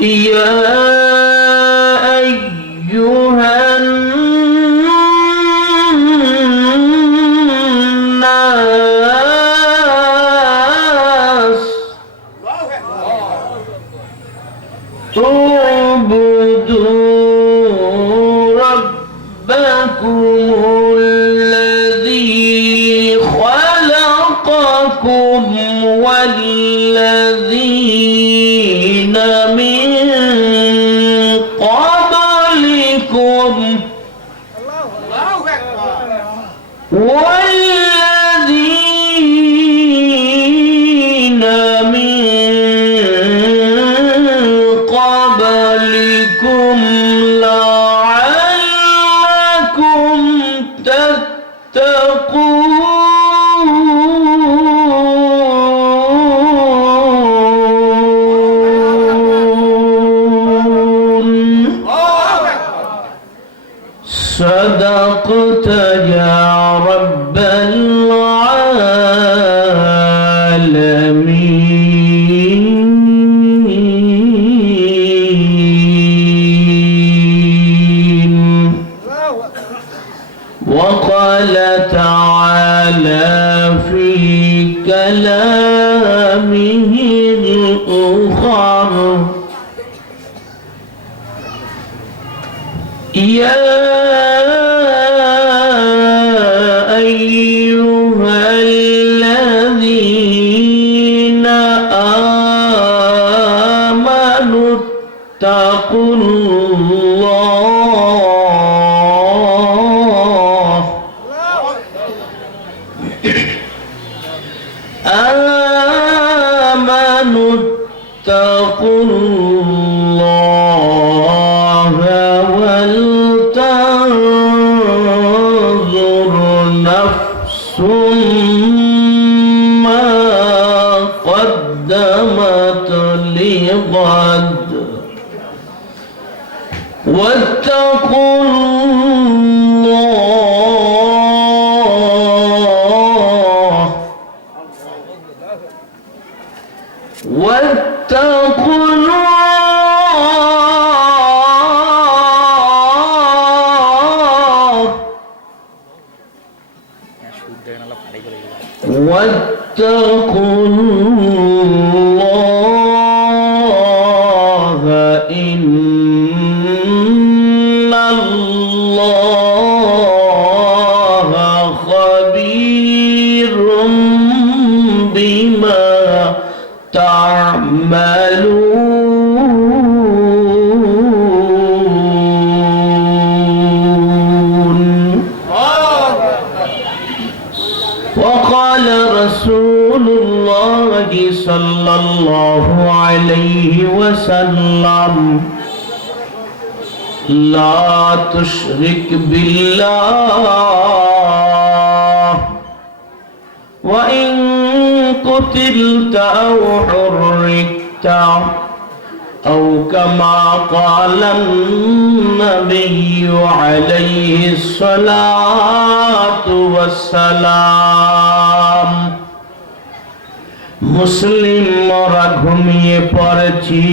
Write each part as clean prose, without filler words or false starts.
يا أيها الناس اعبدوا ربكم الذي خلقكم والذين من قبلكم والذين من قبلكم لعلكم تتقون صدقت يا رب العالمين. وقال تعالى في كلامه الآخر يا أيها الذين آمنوا اتقوا الله آمنوا اتقوا الله ولتنظر نفس ما قدمت لغد واتقوا الله واتقوا الله واتقوا الله إن الله خبير بما تعملون. وقال رسول الله صلى الله عليه وسلم لا تشرك بالله وإن قتلت أو حركت أو كما قال النبي عليه الصلاة والسلام. মুসলিম মোরা ঘুমিয়ে পড়েছি,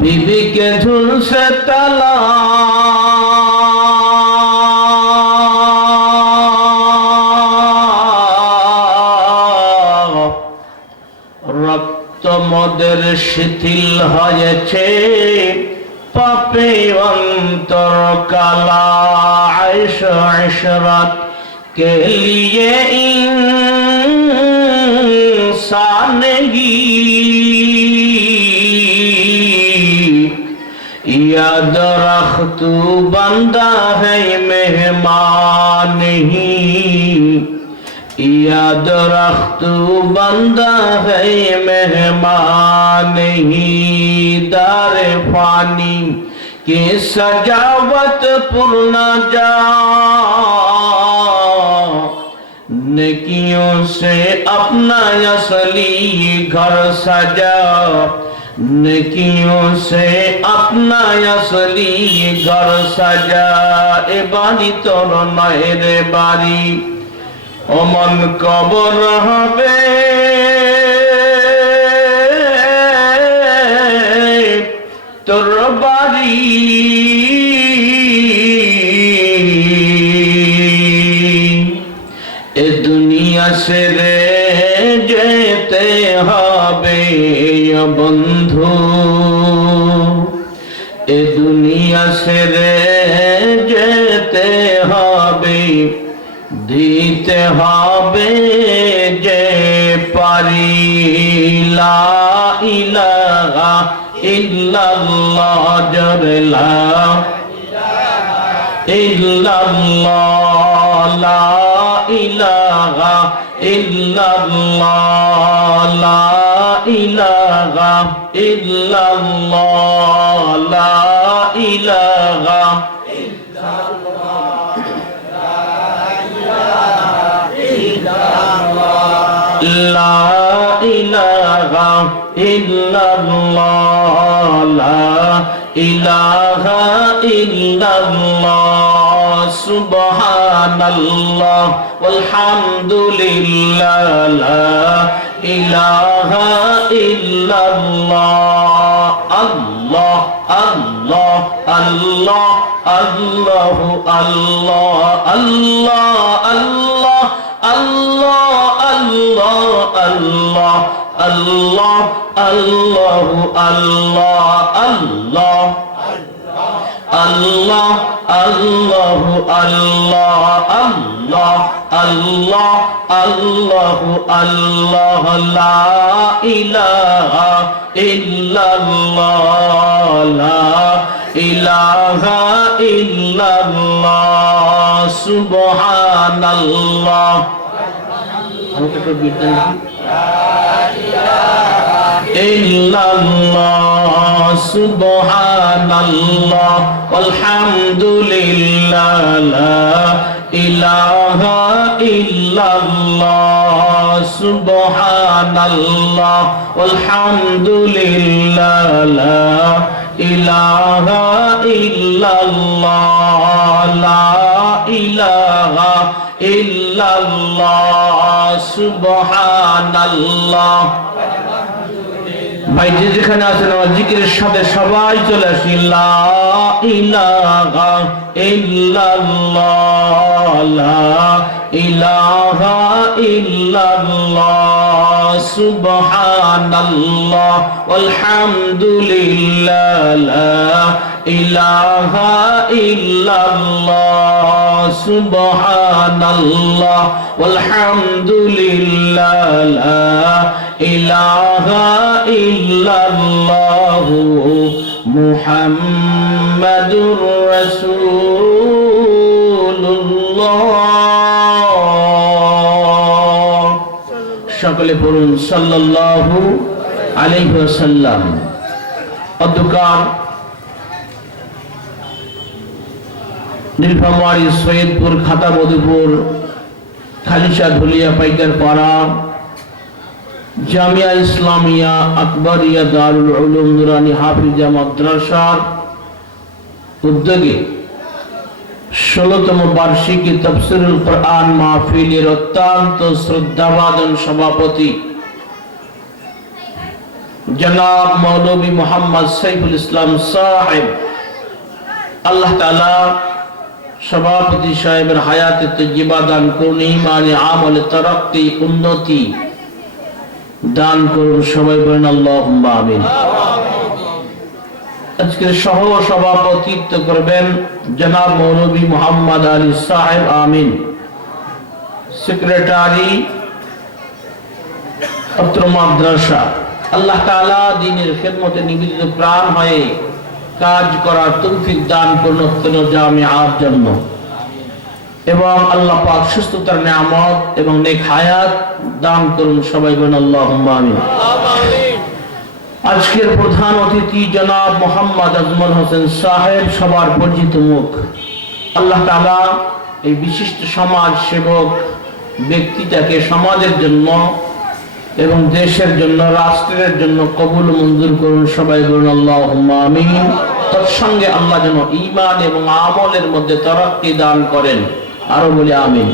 বিবিকে ঝুলছে তালা, রক্ত মদের শিথিল হয়েছে, পাপে অন্তর কালা। আইশ ইশরাত কে লিয়ে इंसानगी याद रख तू बंदा है मेहमान ही, याद रख तू बंदा है मेहमान ही। दारे फानी की सजावत पूर्ण जा, नेकियों से अपना असली घर सजा, नेकियों से अपना असली घर सजा। ए बाड़ी तोर नहेर बाड़ी ओमन कबर হবে, এ দুনিয়া ছেড়ে যেতে হবে বন্ধু, এ দুনিয়া ছেড়ে যেতে হবে, দিতে হবে যে পারি লা ইলাহা ইল্লাল্লাহ জোরে লা ইল্লাল্লাহ লা ইলাহা ইল্লাল্লাহ লা ইলাহা ইল্লাল্লাহ লা ইলাহা লা ইলাহা ইল্লাল্লাহ লা ইলাহা ইল্লাল্লাহ সুবহানাল্লাহ ওয়ালহামদুলিল্লাহ লা ইলাহা ইল্লাল্লাহ আল্লাহ আল্লাহ আল্লাহ আল্লাহু আল্লাহ আল্লাহ আল্লাহ আল্লাহ আল্লাহ আল্লাহ আল্লাহ আল্লাহু আল্লাহ আল্লাহ আল্লাহ আল্লাহ আল্লাহ আল্লাহ আল্লাহ লা ইলাহা ইল্লাল্লাহ লা ইলাহা ইল্লাল্লাহ সুবহানাল্লাহ ইল্লাল্লাহ সুবহানাল্লাহ আলহামদুলিল্লাহ লা ইলাহা ইল্লাল্লাহ সুবহানাল্লাহ আলহামদুলিল্লাহ লা ইলাহা ইল্লাল্লাহ লা ইলাহা ইল্লাল্লাহ সুবহানাল্লাহ। ভাই যে যেখানে আছেন আমার জিকিরের সাথে সবাই চলে আসি লা ইলাহা ইল্লাল্লাহ লা ইলাহা ইল্লাল্লাহ সুবহানাল্লাহ আলহামদুলিল্লাহ লা ইলাহা ইল্লাল্লাহ সুবহানাল্লাহ আলহামদুলিল্লাহ লা ইলাহা ইল্লাল্লাহ মুহাম্মাদুর রাসূলুল্লাহ। সকলে পড়ুন সাল্লাল্লাহু আলাইহি ওয়াসাল্লাম। অধ্যকার নীলফামারী, সৈয়দপুর, খাতা মধুপুর, খালিশা, ধুলিয়া, পাইকার পাড়া, জামিয়া ইসলামিয়া আকবরিয়া দারুল উলুম নুরানি হাফিজা মাদ্রাসার উদ্যোগে 16তম বার্ষিকী তাফসীরুল কোরআন মাহফিলের অত্যন্ত শ্রদ্ধাভাজন সভাপতি জনাব মৌলভী মোহাম্মদ সাইফুল ইসলাম সাহেব, আল্লাহ তাআলা সভাপতি সাহেবের হায়াতে তজ্জিবা দান করুন, ঈমানে আমলে তারাক্কি উন্নতি দান করুন। সবাই বলেন আল্লাহুম্মা আমিন। আজকের সহ সভাপতিত্ব করবেন জনাব মৌলভী মোহাম্মদ আলী সাহেব আমিন, সেক্রেটারি অত্র মাদ্রাসা। আল্লাহ তাআলা দ্বীনের খেদমতে নিবেদিত প্রাণ হয়ে কাজ করার তৌফিক দান করুন অত্র জামিআর জন্য, এবং আল্লাহ পাক সুস্থতার নিয়ামত এবং নেক হায়াত দান করুন। সবাই বলেন আল্লাহুম্মা আমিন। আজকের প্রধান অতিথি জনাব মোহাম্মদ আজমল হোসেন সাহেব, সবার পরিচিত মুখ। আল্লাহ তাআলা এই বিশিষ্ট সমাজ সেবক ব্যক্তিটাকে সমাজের জন্য এবং দেশের জন্য, রাষ্ট্রের জন্য কবুল মঞ্জুর করুন। সবাই বলুন আল্লাহুম্মা আমিন। তৎসঙ্গে আল্লাহ যেন ঈমান এবং আমলের মধ্যে তারাক্কি দান করেন, আরো বলি আমিন।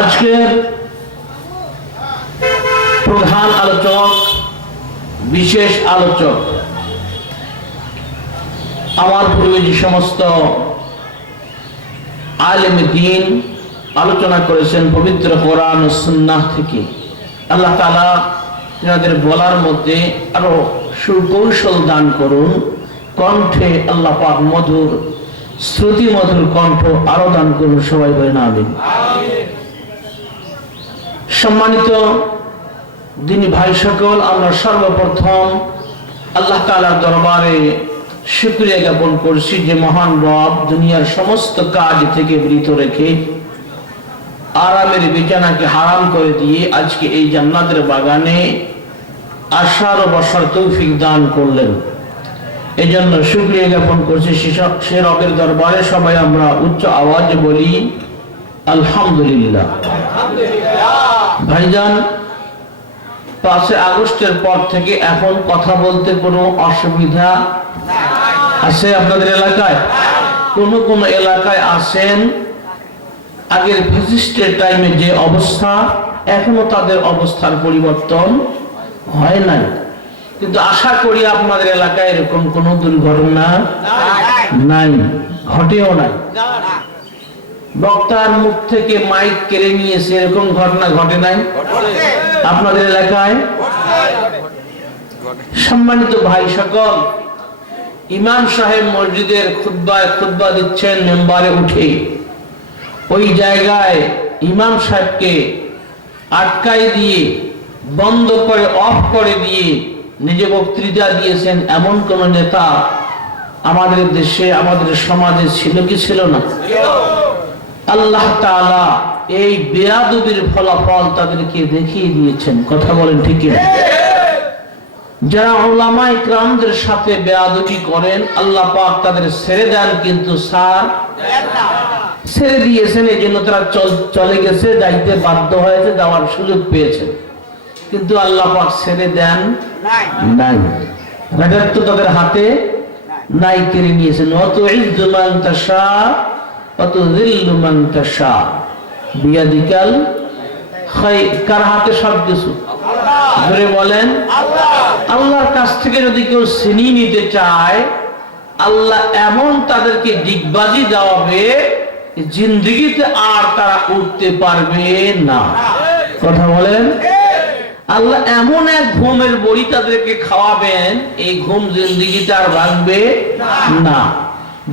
আজকের প্রধান আলোচক, বিশেষ আলোচক, আমার পূর্বে যে সমস্ত আলেম দ্বীন আলোচনা করেছেন পবিত্র কোরআন ও সুন্নাহ থেকে, আল্লাহ তাআলা যাদের বলার মধ্যে আরো সুকৌশল দান করুন, কণ্ঠে আল্লাহ পাক মধুর শ্রুতি মধুর কণ্ঠ আরো দান করুন, সবাই বলেন আমিন। সম্মানিত দিনী ভাই সকল, আমরা সর্বপ্রথম আল্লাহ তাআলার দরবারে শুকরিয়া জ্ঞাপন করছি যে মহান রব দুনিয়ার সমস্ত কাজ থেকে বিরত রেখে আরামের বিছানাকে হারাম করে দিয়ে আজকে এই জান্নাতের বাগানে আসার ও বসার তৌফিক দান করলেন। এই জন্য শুকরিয়া জ্ঞাপন করছি সে রবের দরবারে। সবাই আমরা উচ্চ আওয়াজে বলি আলহামদুলিল্লাহ। ভাইজান, 5 আগস্টের পর থেকে এখন কথা বলতে কোনো অসুবিধা আছে আপনাদের এলাকায়? কোন এলাকায় আছেন আগের ফ্যাসিস্টের টাইমে যে অবস্থা, এখনো তাদের অবস্থার পরিবর্তন হয় নাই, কিন্তু আশা করি আপনাদের এলাকায় এরকম কোন দুর্ঘটনা নাই, ঘটেও নাই। বক্তার মুখ থেকে মাইক কেড়ে নিয়েছে এরকম ঘটনা ঘটে নাই আপনাদের এলাকায়? সম্মানিত ভাই সকল, ইমাম সাহেব মসজিদের খুতবা দিচ্ছেন মেম্বারে উঠে, ওই জায়গায় ইমাম সাহেবকে আটকাই দিয়ে বন্ধ করে অফ করে দিয়ে নিজে বক্তৃতা দিয়েছেন এমন কোন নেতা আমাদের দেশে আমাদের সমাজে ছিল কি ছিল না? আল্লাহ তাআলা এই বেয়াদবির ফলাফল তাদেরকে দেখিয়ে দিয়েছেন। কথা বলেন ঠিক কি? যারা উলামায়ে কিরামদের সাথে বেয়াদবি করেন আল্লাহ পাক তাদের ছেড়ে দেন, কিন্তু ছেড়ে দিয়েছেন, এই জন্য তারা চলে গেছে, যাইতে বাধ্য হয়েছে, যাওয়ার সুযোগ পেয়েছে, কিন্তু আল্লাহ পাক ছেড়ে দেন নাই। রাজাত্ব তাদের হাতে নাই, কেড়ে নিয়েছেন। অত ইজ্জু মান তাশা অত যিল্লু মান তাশা বিয়াদিকাল খায়র। কার হাতে সবকিছু? ধরে বলেন আল্লাহর কাছ থেকে যদি কেউ ছিনিয়ে নিতে চায়, আল্লাহ এমন তাদেরকে ডিগবাজি দেওয়াবে জিন্দেগিতে আর তারা উঠতে পারবে না। কথা বলেন, আল্লাহ এমন এক ঘুমের বড়ি তাদেরকে খাওয়াবেন, এই ঘুম জিন্দেগিতে আর ভাঙবে না।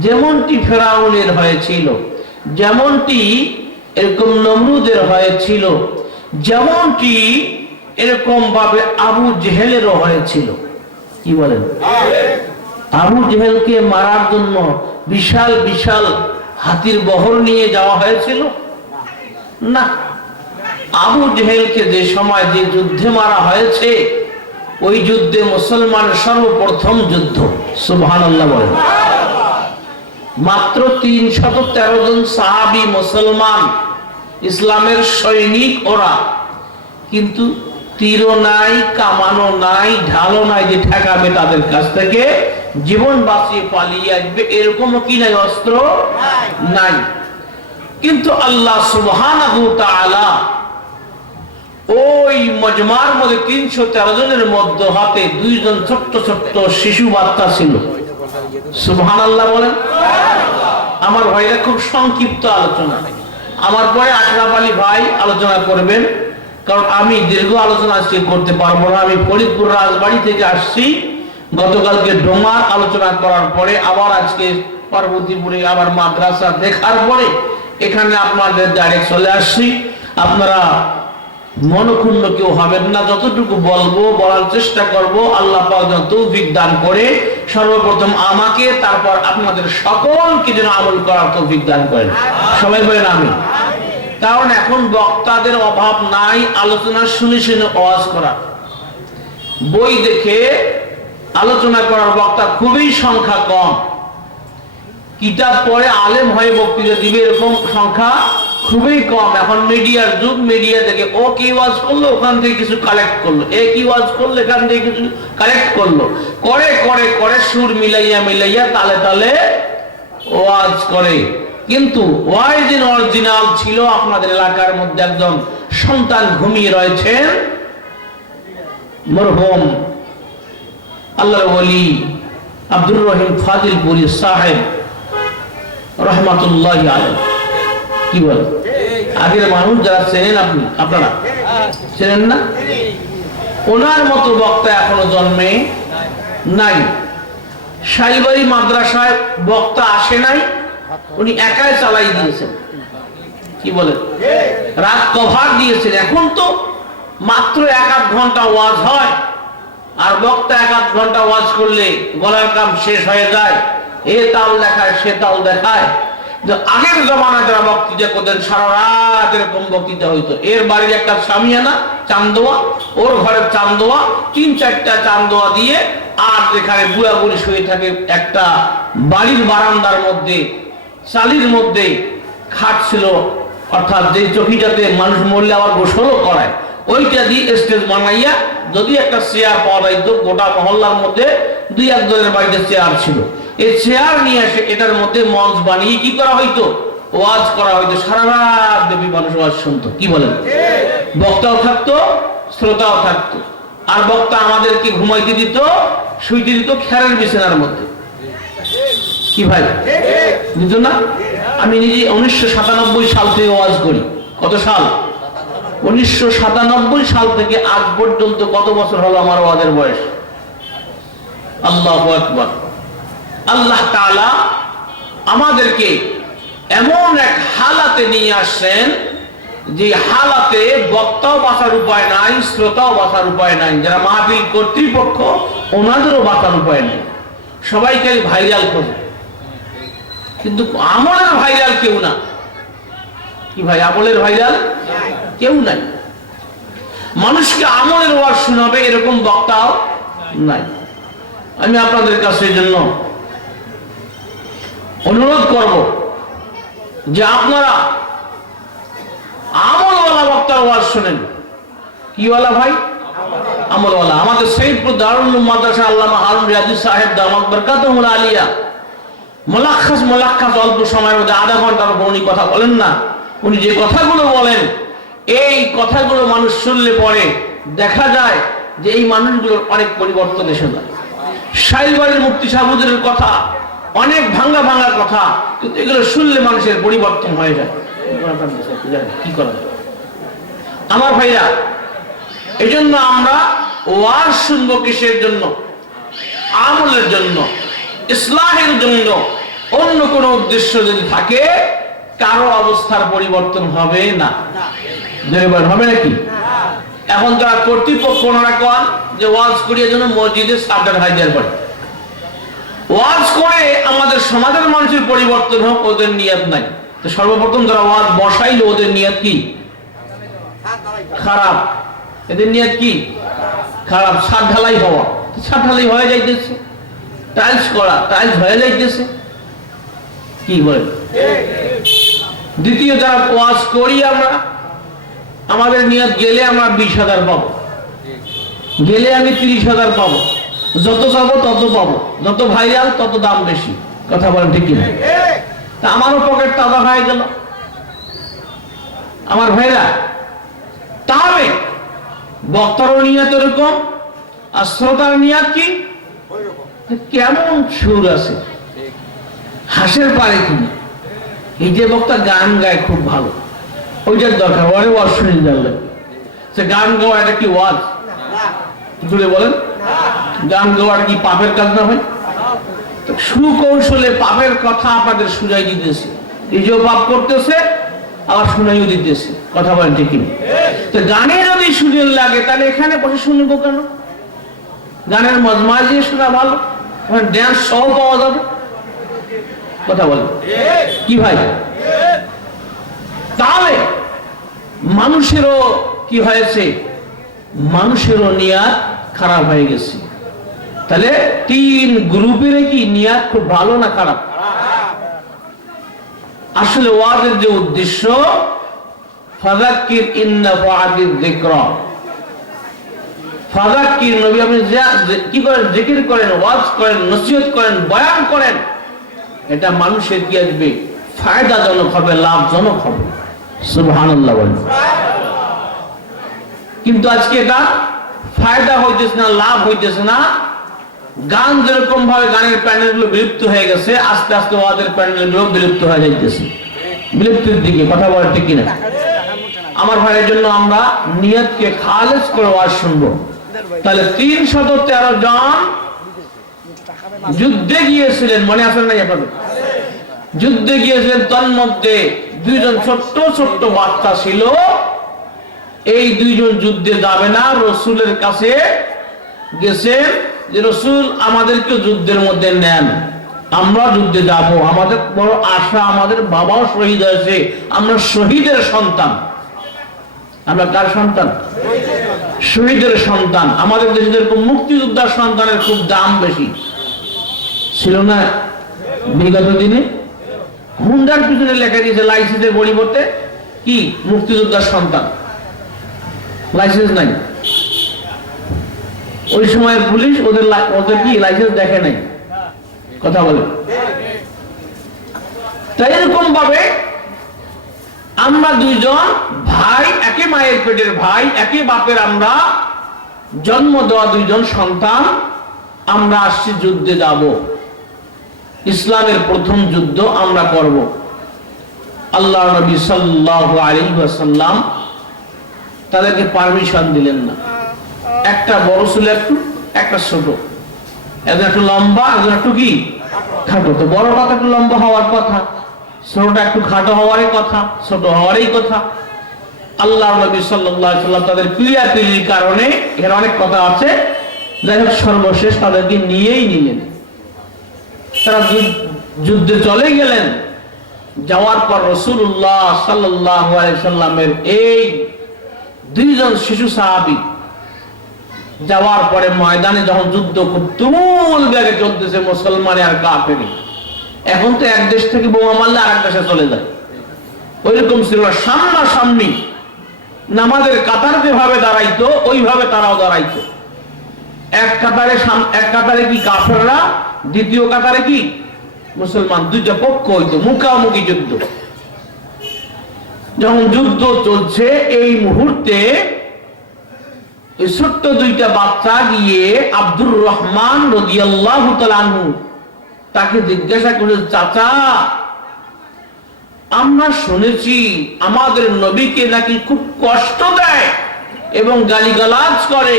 যেমনটি ফেরাউনের হয়েছিল, যেমনটি এরকম নমরুদের হয়েছিল, যেমনটি এরকম ভাবে আবু জেহেলেরও হয়েছিল। কি বলেন? আবু জেহেলকে মারার জন্য বিশাল বিশাল হাতির বহর নিয়ে যাওয়া হয়েছিল না। আবু জেহেলকে যে সময় যে যুদ্ধে মারা হয়েছে, ওই যুদ্ধে মুসলমানের সর্বপ্রথম যুদ্ধ। সুবহানাল্লাহ বলেন। মাত্র 313 জন সাহাবী মুসলমান, ইসলামের সৈনিক ওরা, কিন্তু তীরও নাই, কামানো নাই, ঢালও নাই যে ঠেকাবে তাদের কাছ থেকে, জীবন বাঁচিয়ে পালিয়ে আসবে এরকমও কি নাই, অস্ত্র নাই। কিন্তু আল্লাহ সুবহানাহু ওয়া তাআলা ওই মজমার মধ্যে 313 জনের মধ্যে হাতে 2 জন ছোট্ট ছোট্ট শিশু বাচ্চা ছিল। সুবহানাল্লাহ বলেন। আমার ভাইরা খুব সংক্ষিপ্ত আলোচনা, আমার পরে আশরাফ আলী ভাই আলোচনা করবেন, কারণ আমি দীর্ঘ আলোচনা আজকে করতে পারবো না। আমি ফরিদপুর রাজবাড়ি থেকে আসছি, গতকালকে ডোমার আলোচনা করার পরে আবার আজকে পার্বতীপুরে আবার মাদ্রাসা দেখার পরে এখানে আপনাদের ডাইরেক্ট চলে আসছি। আপনারা মনক্ষুণ্ণ কেউ হবেন না, যতটুকু বলবো বলার চেষ্টা করব। আল্লাহ পাক যেন তৌফিক দান করে, সর্বপ্রথম আমাকে, তারপর আপনাদের সকলকে যেন আমল করার তৌফিক দান করেন। সবাই বলেন আমিন। কারণ এখন বক্তাদের অভাব নাই, আলোচনা শুনে শুনে ওয়াজ করা, বই দেখে আলোচনা করার বক্তা খুবই সংখ্যা কম। কিতাব পড়ে আলেম হয়ে বক্তৃতা দিবে এরকম সংখ্যা খুবই কম। এখন মিডিয়ার যুগ, মিডিয়া থেকে ও কি ওয়াজ করলো ওখান থেকে কিছু কালেক্ট করলো, এ কি ওয়াজ করলো এখান থেকে কিছু কালেক্ট করলো, করে করে করে সুর মিলাইয়া মিলাইয়া তালে তালে ওয়াজ করে। কিন্তু ওয়াইজিন অরিজিনাল ছিল আপনাদের এলাকার মধ্যে একজন সন্তান ঘুমিয়ে রয়েছেন, মরহুম আল্লাহর ওলি আব্দুর রহিম ফাজিলপুরি সাহেব রহমাতুল্লাহ আলাইহি। কি বলে আগের মানুষ যারা চেনেন আপনারা চেনেন না? ওনার মতো বক্তা এখনো জন্মে নাই। শাইবাড়ি মাদ্রাসায় বক্তা আসে নাই, উনি একাই চালাই দিয়েছেন। কি বলে রাত কভার দিয়েছেন। এখন তো মাত্র 1-8 ঘন্টা ওয়াজ হয়, আর বক্তা 1-8 ঘন্টা ওয়াজ করলে গলার কাম শেষ হয়ে যায়, এ তাল দেখায় সে তাল দেখায়। আগের জমানায় যারা বক্তৃতা করতেন সারা রাত এরকম বক্তৃতা হইতো। এর বাড়ির একটা সামিয়ানা চান্দোয়া, ওর ঘরের চান্দোয়া, 3-4টা চান্দোয়া দিয়ে, আর যেখানে বুড়া বুড়ি শুয়ে থাকে একটা বাড়ির বারান্দার মধ্যে চালির মধ্যে খাট ছিল, অর্থাৎ যে চকিটাতে মানুষ মরলে আবার গোসলও করায়, ওইটা দিয়ে স্টেজ বানাইয়া যদি একটা চেয়ার পাওয়া যাইতো, গোটা মহল্লার মধ্যে 2-1 জনের বাড়িতে চেয়ার ছিল, এই চেয়ার নিয়ে এসে এটার মধ্যে মঞ্চ বানিয়ে কি করা হইতো, ওয়াজ করা হইতো। সারা রাত দেবী মানুষ ওয়াজ শুনতো। কি বলেন? বক্তাও থাকতো, শ্রোতাও থাকতো। আর বক্তা আমাদেরকে ঘুমাইতে দিত, শুইতে দিত খেরের বিছানার মধ্যে। কি ভাই দিত না? আমি নিজে 1997 সাল থেকে ওয়াজ করি। কত সাল? 1997 সাল থেকে আজ পর্যন্ত কত বছর হলো আমার ওয়াজের বয়স? আল্লাহু আকবার। আল্লাহ তাআলা আমাদেরকে এমন এক হালাতে নিয়ে আসছেন যে হালাতে বক্তাও বাঁচার উপায় নাই, শ্রোতাও বাঁচার উপায় নাই, যারা মাহফিল কর্তৃপক্ষ ওনাদেরও বাঁচার উপায় নেই। সবাই খালি ভাইরাল করে, কিন্তু আমলের ভাইরাল কেউ না। কি ভাই, আমলের ভাইরাল কেউ নাই। মানুষকে আমলের ওয়াজ শোনাবে এরকম বক্তাও নাই। আমি আপনাদের কাছে জন্য অনুরোধ করব যে আপনারা আমলওয়ালা বক্তার ওয়াজ শোনেন। কিওয়ালা ভাই? আমলওয়ালা। আমাদের সৈয়দপুর দারুল উলুম মাদ্রাসা আল্লামা হারুন রিয়াজি সাহেব দামাত বরকাতুহুল আলিয়া মোলাক্খাস অল্প সময়ের মধ্যে আধা ঘন্টার উপর উনি কথা বলেন না। উনি যে কথাগুলো বলেন, এই কথাগুলো মানুষ শুনলে পরে দেখা যায় যে এই মানুষগুলোর অনেক পরিবর্তন এসে যায়। শাইলবাড়ির মুফতি সাহেবের কথা অনেক ভাঙা ভাঙা কথা, কিন্তু এগুলো শুনলে মানুষের পরিবর্তন হয়ে যায়। কি করা যায় আমার ভাইরা? এই জন্য আমরা ওয়াজ শুনবো কিসের জন্য? আমলের জন্য, ইসলাহের জন্য। অন্য কোনো উদ্দেশ্য যদি থাকে, কারো অবস্থার পরিবর্তন হবে না। হবে নাকি? এখন যারা কর্তৃপক্ষ ওনারা কন যে ওয়াজ করিয়ে জন্য মসজিদে সাবধান হাজার করে ওয়াজ করে আমাদের সমাজের মানুষের পরিবর্তন হোক, ওদের নিয়ত নাই। তো সর্বপ্রথম যারা ওয়াজ বসাইলো ওদের নিয়ত কি? খারাপ। এদের নিয়ত কি? খারাপ। ছাদ ঢালাই হওয়া, ছাদ ঢালাই হয়ে যাইতেছে, টাইলস করা, টাইলস হয়ে যাইতেছে। কি বলে? দ্বিতীয় যারা ওয়াজ করি আমরা, আমাদের নিয়ত গেলে আমরা 20,000 পাবো, গেলে আমি 30,000 পাবো, যত পাবো তত পাবো, যত ভাইরাল তত দাম বেশি। কথা বলেন ঠিক কিনা? তা আমারও পকেট তাজা হয়ে গেল আমার ভাইরা। তাহলে বক্তারও নিয়ত এরকম, আর শ্রোতার নিয়ত কি? কেমন সুর আছে, হাসের পারে কিনা। এই যে বক্তা গান গায় খুব ভালো, ওইটার দরকার, ওরে ওয়াজ শুনে যাবে। সে গান গাওয়া এটা কি ওয়াজ? জুড়ে বলেন, গান গাওয়ার কি পাপের কাজ না হয়? সুকৌশলে পাপের কথা আপনাদের শুনাই দিতেছে, নিজেও পাপ করতেছে আবার শুনাইও দিতেছে। কথা বলেন ঠিক কিনা? তো গানে যদি শুনিয়ে লাগে তাহলে এখানে বসে শুনবো কেন? গানের মজমা দিয়ে শোনা ভালো, ড্যান্স সহ পাওয়া যাবে। কথা বলেন কি ভাই? তাহলে মানুষেরও কি হয়েছে? মানুষেরও নিয়াত খারাপ হয়ে গেছে। তাহলে 3 গ্রুপের কি নিয়াত খুব ভালো না খারাপ? আসলে ওয়াজের যে উদ্দেশ্য, ফাযাক্কির ইন্না ফাআতিয যিকরা, ফাযাক্কির, নবী আপনি কি করেন? জিকির করেন, ওয়াজ করেন, নসিহত করেন, বয়ান করেন। এটা মানুষের কি আসবে? ফায়দাজনক হবে, লাভজনক হবে। সুবহানাল্লাহ বলেন। কিন্তু আজকে এটা ফায়দা হইতেছে না, লাভ হইতেছে না, গান যেরকম ভাবে গানের প্যান্ডেল গুলো বিলুপ্ত হয়ে গেছে, আস্তে আস্তে ওয়াজের প্যান্ডেল গুলো বিলুপ্ত হয়ে যাইতেছে, বিলুপ্তির দিকে। কথা বলে ঠিক কিনা? আমার ভাইয়ের জন্য আমরা নিয়তকে খালেস করে ওয়াজ শুনবো। তাহলে 313 জন যুদ্ধে গিয়েছিলেন, মনে আছে নাই আপনাদের? যুদ্ধে গিয়েছিলেন, তন্মধ্যে 2 জন ছোট্ট ছোট্ট বাচ্চা ছিল। এই 2 জন যুদ্ধে যাবে না, রসুলের কাছে গেছেন যে রসুল আমাদেরকে যুদ্ধের মধ্যে নেন, আমরা যুদ্ধে যাব, আমাদের বড় আশা, আমাদের বাবাও শহীদ হয়েছে, আমরা শহীদের সন্তান। আমরা কার সন্তান? শহীদের সন্তান। আমাদের দেশে যেরকম মুক্তিযোদ্ধার সন্তানের খুব দাম বেশি ছিল না বিগত দিনে, হুন্ডার পিছনে লেখা দিয়েছে লাইসেন্সের পরিবর্তে কি মুক্তিযোদ্ধার সন্তান, লাইসেন্স নাই। ওই সময়ের পুলিশ ওদের কি লাইসেন্স দেখে নাই। কথা বলে। তাই এরকম ভাবে আমরা 2 জন ভাই, একই মায়ের পেটের ভাই, একই বাপের আমরা জন্ম দেওয়া 2 জন সন্তান, আমরা আসছি যুদ্ধে যাব, ইসলামের প্রথম যুদ্ধ আমরা করব। আল্লাহ নবী সাল্লাল্লাহু আলাইহি ওয়াসাল্লাম তাদেরকে পারমিশন দিলেন না। একটা বড় ছিল একটু, একটা ছোট, একজন একটু লম্বা, একজন একটু কি খাটো। তো বড়টা একটু লম্বা হওয়ার কথা, ছোটটা একটু খাটো হওয়ারই কথা, ছোট হওয়ারই কথা। আল্লাহ নবী সাল্লাল্লাহু আলাইহি ওয়াসাল্লাম তাদের পিড়াপিড়ির কারণে, এর অনেক কথা আছে, যাই হোক সর্বশেষ তাদেরকে নিয়েই নিলেন। তারা যুদ্ধে চলে গেলেন। যাওয়ার পর রাসূলুল্লাহ সাল্লাল্লাহু আলাইহি সাল্লামের এই 2 জন শিশু সাহাবী যাওয়ার পরে ময়দানে যখন যুদ্ধ খুব তুমুল বেগে চলতেছে, মুসলমান আর কাফের, এখন তো এক দেশ থেকে বোমা মারলে আরেক দেশে চলে যায়, ওইরকম ছিল সামনাসামনি। নামাজের কাতার যেভাবে দাঁড়াইতো ওইভাবে তারাও দাঁড়াইতো। এক কাতারে কি কাফেররা, দ্বিতীয় কাতারে কি মুসলমান, 2টা পক্ষ হইতো, মুখামুখি যুদ্ধ। যখন যুদ্ধ চলছে এই মুহূর্তে এই ছোট্ট 2টা বাচ্চা গিয়ে আব্দুর রহমান রাদিয়াল্লাহু তাআলা আনহু তাকে জিজ্ঞাসা করে, চাচা আমরা শুনেছি আমাদের নবীকে নাকি খুব কষ্ট দেয় এবং গালিগালাজ করে,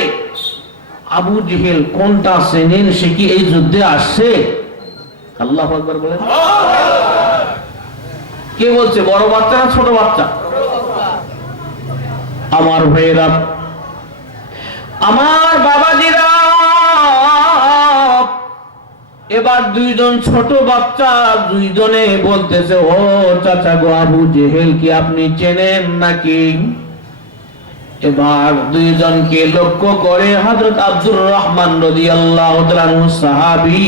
আবু জেহেল কোনটা চেনেন, সে কি এই যুদ্ধে আসছে? আল্লাহু আকবার বলেন। কে বলছে, বড় বাচ্চা না ছোট বাচ্চা? আমার ভাইয়েরা, আমার বাবাজিরা, এবার 2 জন ছোট বাচ্চা 2 জনে বলতেছে, ও চাচা গো, আবু জেহেল কি আপনি চেনেন নাকি? এবার 2 জনকে লক্ষ্য করে হযরত আব্দুর রহমান রাদিয়াল্লাহু তাআলা আনহু সাহাবী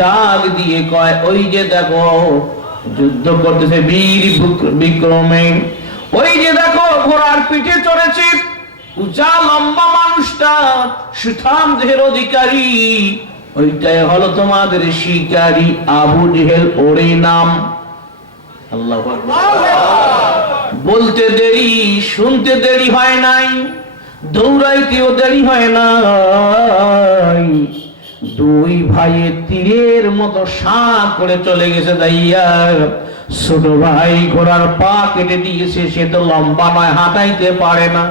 ডাক দিয়ে কয়, ওই যে দেখো যুদ্ধ করতেছে বীর বিক্রমে, ওই যে দেখো ঘোড়ার পিঠে চড়েছে উঁচা লম্বা মানুষটা, সুঠাম দেহের অধিকারী, ওইটাই হলো তোমাদের শিকারী আবু জেহেল, ওরই নাম। আল্লাহু আকবার। বলতে দেরি, শুনতে দেরি হয় নাই, দৌড়াইতেও দেরি হয় নাই। 2 ভাইয়ে তীরের মতো সাঁ করে চলে গেছে দাইয়া। ছোট ভাই ঘোড়ার পা কেটে দিয়েছে, সে তো লম্বা নয়, হাঁটাইতে পারে না।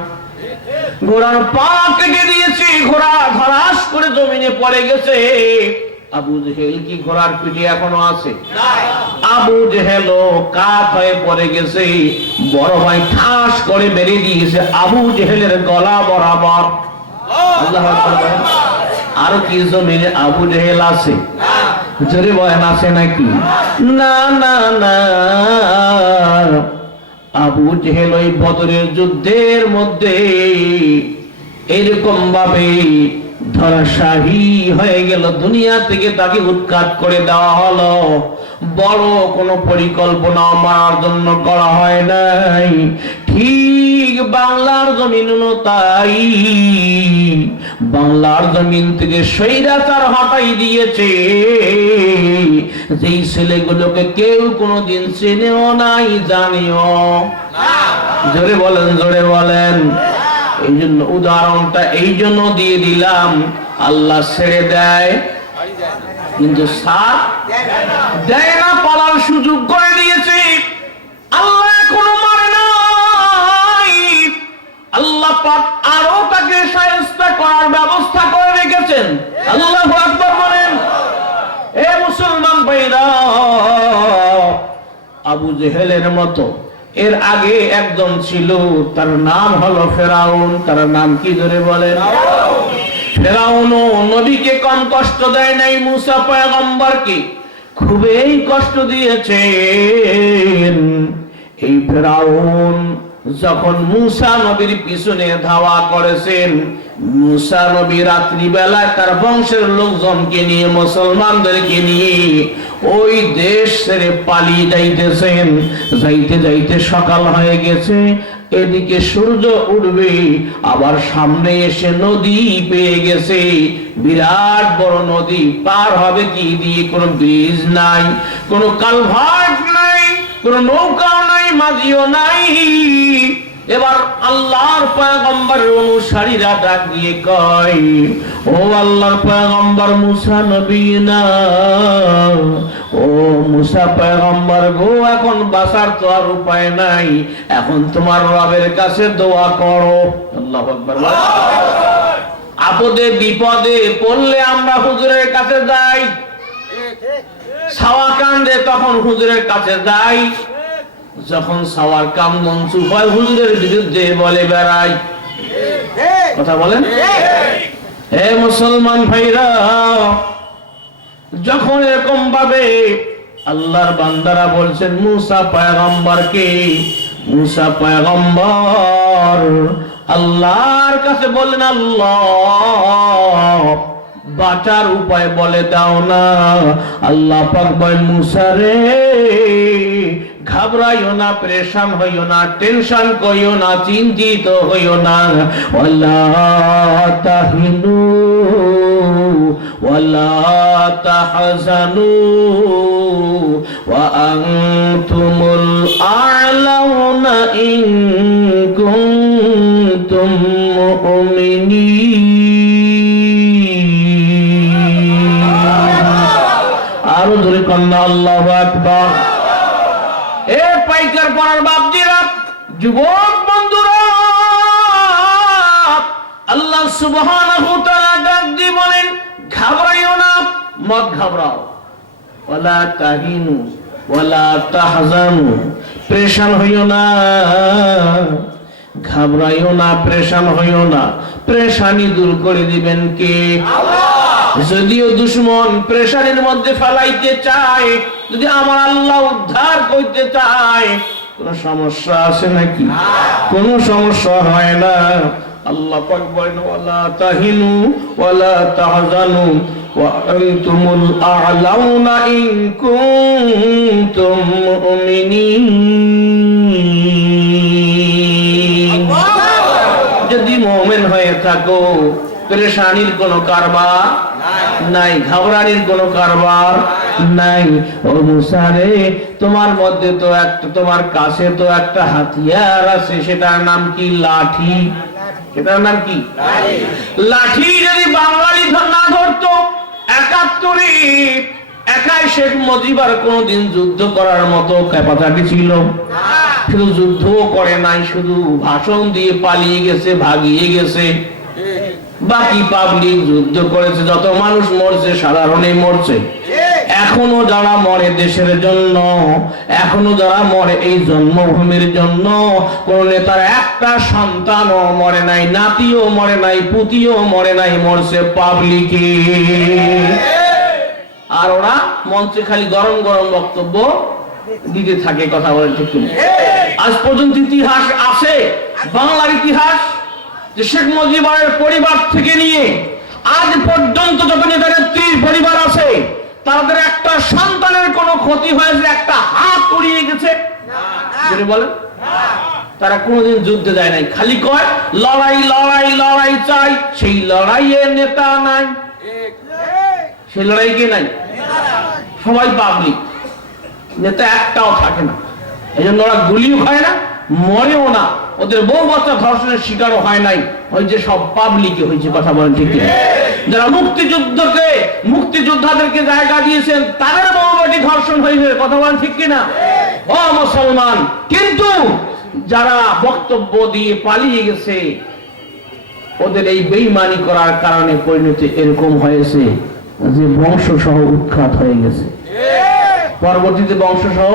ঘোড়ার পা কেটে দিয়েছে, ঘোড়া ধরাস করে জমিনে পড়ে গেছে। আবু জেহেল কি ঘোড়ার পিঠে এখনো আছে? আবু জেহেল কাত হয়ে পড়ে গেছে। বড় ভাই ঠাস করে মেরে দিয়েছে আবু জেহেলের গলা বরাবর। আল্লাহু আকবার। আর কি জমিনে আবু জেহেল আছে? জোরে বলেন, আছে নাকি? না না না, আবু জেহেল ওই বদরের যুদ্ধের মধ্যে এরকম ভাবে ধরাশায়ী হয়ে গেল, দুনিয়া থেকে তাকে উৎখাত করে দেওয়া হলো। বড় কোনো পরিকল্পনা মারার জন্য করা হয় নাই। ঠিক বাংলার জমিন তাই, বাংলার জমিন থেকে স্বৈরাচার হটাই দিয়েছে। যেই ছেলেগুলোকে কেউ কোনোদিন চেনেও নাই, জানিও না। জোরে বলেন, জোরে বলেন। এই জন্য উদাহরণটা এই জন্য দিয়ে দিলাম, আল্লাহ ছেড়ে দেয় কিন্তু সাথ দেয় না, পালার সুযোগ করে দিয়েছে। আল্লাহ এখনো মারে নাই, আল্লাহ পাক আরো তাকে শায়েস্তা করার ব্যবস্থা করে রেখেছেন। আল্লাহু আকবার বলেন। এ মুসলমান ভাইরা, আবু জেহেলের মতো এর আগে একজন ছিল, তার নাম হলো ফেরাউন। তার নাম কি ধরে বলেন? ফেরাউন নবীকে কম কষ্ট দেয় নাই, মুসা পয়গম্বরকে খুবই কষ্ট দিয়েছে। এই ফেরাউন যখন মুসা নবীর পিছনে ধাওয়া করেছেন, মুসা নবী রাত্রি বেলায় তার বংশের লোকজনকে নিয়ে, মুসলমানদেরকে নিয়ে ওই দেশ ছেড়ে পালিয়ে যাইতেছেন। যাইতে যাইতে সকাল হয়ে গেছে, এদিকে সূর্য উঠবে, আবার সামনে এসে নদী পেয়ে গেছে, বিরাট বড় নদী। পার হবে কি দিয়ে? কোনো ব্রিজ নাই, কোনো কালভার্ট নাই, কোনো নৌকাও নাই, মাঝিও নাই। এবার আল্লাহর পয়গম্বরের অনুসারীরা ডাক দিয়ে কয়, ও আল্লাহর পয়গম্বর মুসা নবী না, ও মুসা পয়গম্বর গো, এখন বাঁচার তো আর উপায় নাই, এখন তোমার রবের কাছে দোয়া করো। আল্লাহু আকবার। আপদে বিপদে পড়লে আমরা হুজুরের কাছে যাই, ছাওয়া কান্দে তখন হুজুরের কাছে যাই, যখন সাওয়ার কান্দন চুপ হয় হুজুরের বিরুদ্ধে বলে বেড়াই। কথা বলেন। হে মুসলমান ভাইরা, যখন এরকম ভাবে আল্লাহর বান্দারা বলছেন মুসা পয়গম্বরকে, মুসা পয়গম্বর আল্লাহর কাছে বলেন, আল্লাহ বাঁচার উপায় বলে দাও না। আল্লাহ পাক বলেন, মুসা রে ঘাবড়াইও না, পরেশান হইও না, টেনশন করিও না, চিন্তিত হইও না। ওয়ালা তাহিনু ওয়ালা তাহজানু ওয়া আনতুমুল আ'লাউনা ইন কুনতুম মুমিনিন। আরো জোরে কন্যা আল্লাহু আকবার। এ পাইকার পড়ার বাপজিরা, যুবক বন্ধুরা, আল্লাহ সুবহানাহু ওয়া তাআলা ডাক দিয়ে বলেন, ঘাবড়াইও না, মত ঘাবড়াও। ওয়ালা তাহিনু ওয়ালা তাহজানু, পরেশান হইও না, ঘাবড়াইও না, পরেশান হইও না। পরেশানি দূর করে দিবেন কে? আল্লাহ। যদিও দুশমন প্রেশারের মধ্যে ফেলাইতে চায়, যদি আমার আল্লাহ উদ্ধার করতে চায়, কোন সমস্যা আছে নাকি? কোন সমস্যা হয় না। আল্লাহ পাক বলেন, ওয়ালা তাহিনু ওয়ালা তাহজানু ওয়া আনতুমুল আ'লাউনা ইন কুনতুম মুমিনিন। যদি মুমিন হয়ে থাকো, পরেশানির কোনো কারবার নাই, ঘাবড়ানির কোনো কারবার নাই। ও মুসা রে, তোমার মধ্যে তো একটা, তোমার কাছে তো একটা হাতিয়ার আছে, সেটার নাম কি? লাঠি। সেটার নাম কি? লাঠি। যদি বাঙালি না ধরতো, ৭১ একাই শেখ মুজিবুর কোনদিন যুদ্ধ করার মতো ক্যাপাসিটি ছিল? শুধু যুদ্ধও করে নাই, শুধু ভাষণ দিয়ে পালিয়ে গেছে, ভাগিয়ে গেছে। বাকি পাবলিক যুদ্ধ করেছে, যত মানুষ মরছে সাধারণই মরছে। এখনো যারা মরে দেশের জন্য, এখনো যারা মরে এই জন্মভূমির জন্য, কোন নেতার একটা সন্তানও মরে নাই, নাতিও মরে নাই, পুতিও মরে নাই, মরছে পাবলিকে। আর ওরা মঞ্চে খালি গরম গরম বক্তব্য দিতে থাকে। কথা বলেন ঠিক কিনা? আজ পর্যন্ত ইতিহাস আছে, বাংলার ইতিহাস, যে শেখ মুজিবুরের পরিবার থেকে নিয়ে আজ পর্যন্ত যত নেতা নেত্রীর পরিবার আছে, তাদের একটা সন্তানের কোনো ক্ষতি হয়েছে, একটা হাত উড়িয়ে গেছে বলেন? তারা কোনোদিন যুদ্ধে যায় নাই, খালি কয় লড়াই লড়াই লড়াই চাই। সেই লড়াইয়ের নেতা নাই, সেই লড়াই কে নাই? সবাই পাবলিক, নেতা একটাও থাকে না। এই জন্য ওরা গুলিও খায় না, মরেও না, ওদের বউ বাচ্চা ধর্ষণের শিকারও হয় নাই, হয়েছে সব পাবলিকে হয়েছে। কথা বলেন ঠিক কিনা? যারা মুক্তিযোদ্ধাদেরকে জায়গা দিয়েছেন তাদের বউ বাড়ি ধর্ষণ হয়েছে। কথা বলেন ঠিক কিনা? ও মুসলমান, কিন্তু যারা বক্তব্য দিয়ে পালিয়ে গেছে ওদের এই বেঈমানি করার কারণে পরিণতি এরকম হয়েছে যে বংশ সহ উৎখাত হয়ে গেছে। পরবর্তীতে বংশ সহ